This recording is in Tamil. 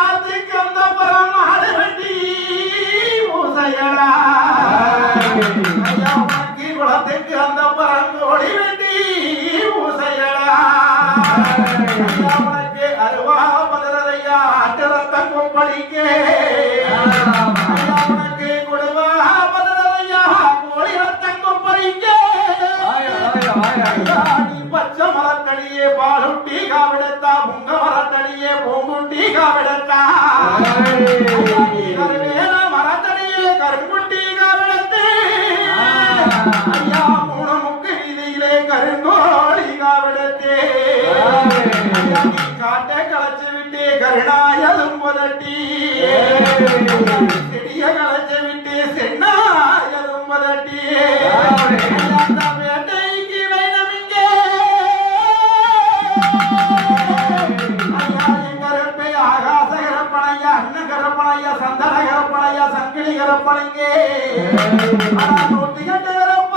ஆதிக்கு அந்த பரம் ஆடு வண்டி ஊசையடா குளத்துக்கு அந்த பரங்கோடி வேண்டி ஊசையடா உனக்கு அருவா பதிலையா அட்டரத்தம் கொப்பளிக்கே உனக்கு கொடுவா பதிலையா கோழி ரத்தம் கொப்பளிக்கே நீ பச்சை மரத்தடியே பாலுட்டி காவிடத்தா புங்க மரத்தடியே பூங்குட்டி காவிடத்தா மரத்தடியே கருங்குட்டி காவிடத்தே ஐயா மூணு முக்கு வீதியிலே கருங்கோழி காவிடத்தே காட்டை களைச்சு விட்டு கருணாயதும் புதட்டி செடிய களைச்சு விட்டு சென்னாயதும் புதட்டி அந்த வேட்டைக்கு வைணமிங்கே கருப்பை ஆகாச கரப்பனையா அன்ன கரப்பனையா சந்தன கரப்பனையா சங்கிலி கரப்பனைங்கே 108